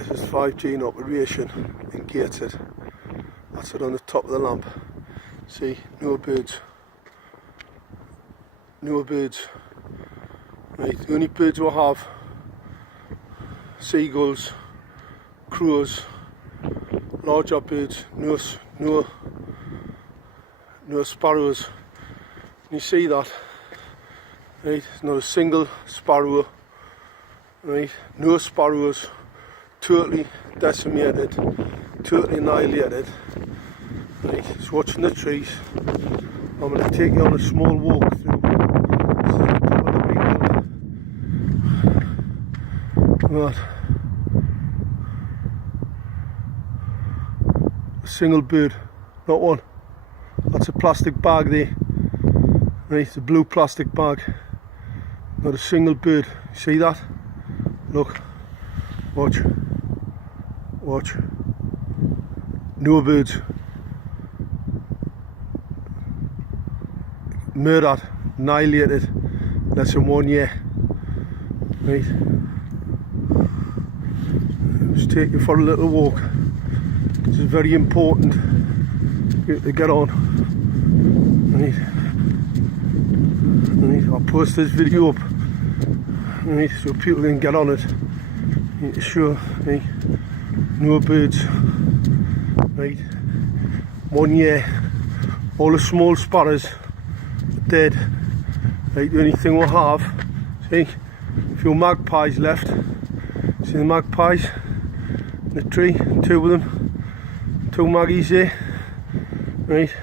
This is 5G in operation and gated. That's it on the top of the lamp. See, no birds. No birds. Right, the only birds we'll have: seagulls, crows, larger birds, no sparrows. You see that? Right, not a single sparrow. Right, no sparrows. Totally decimated, totally annihilated. Right, just watching the trees. I'm going to take you on a small walk through. Right. A single bird, not one. That's a plastic bag there. Right, it's a blue plastic bag. Not a single bird. See that? Look. Watch. Watch. No birds. Murdered, annihilated, less than 1 year. Right. Just take you for a little walk. This is very important to get on. Right. Right. I'll post this video up. Right, so people can get on it. Need to show, right, no birds. Right, 1 year. All the small sparrows are dead. Right, the only thing we'll have, see, a few magpies left. See the magpies in the tree, 2 of them, 2 maggies there. Right,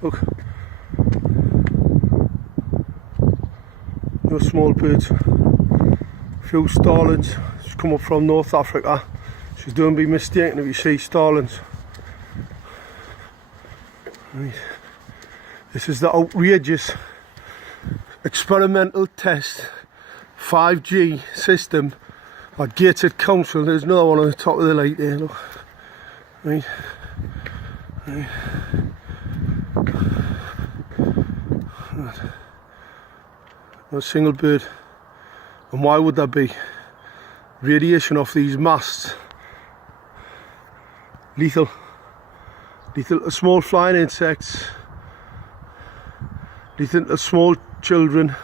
look. No small birds. A few starlings. She's come up from North Africa. So don't be mistaken if you see starlings. Right. This is the outrageous experimental test 5G system at Gated Council. There's another one on the top of the light there, look. Right. Right. Right. Not a single bird. And why would that be? Radiation off these masts. Lethal. Lethal to small flying insects. Lethal to small children.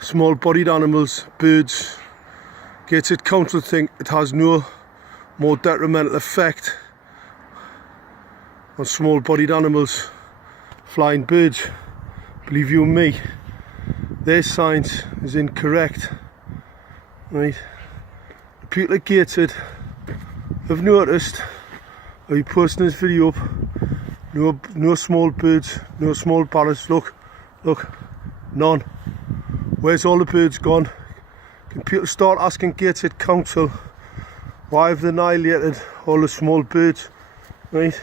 Small bodied animals, birds. Gated Council think it has no more detrimental effect on small bodied animals, flying birds. Believe you me, their science is incorrect. Right, the people at Gated have noticed, I'll be posting this video up, no small birds, no small parrots. Look, none. Where's all the birds gone? Can people start asking Gated Council why have they annihilated all the small birds? Right,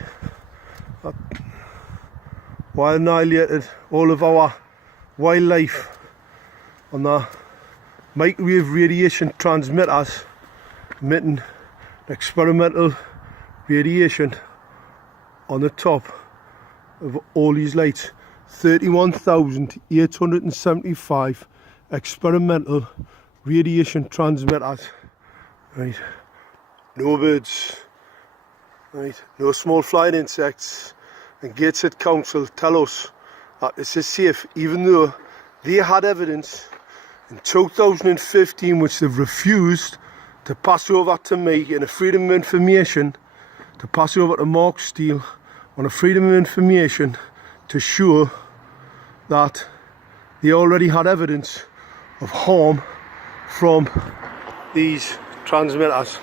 why annihilated all of our wildlife on the microwave radiation transmitters emitting experimental radiation on the top of all these lights. 31,875 experimental radiation transmitters. Right, no birds, right, no small flying insects, and Gated Council tell us that this is safe, even though they had evidence in 2015 which they've refused to pass over to me in a Freedom of Information, to pass over to Mark Steele on a Freedom of Information to show that they already had evidence of harm from these transmitters.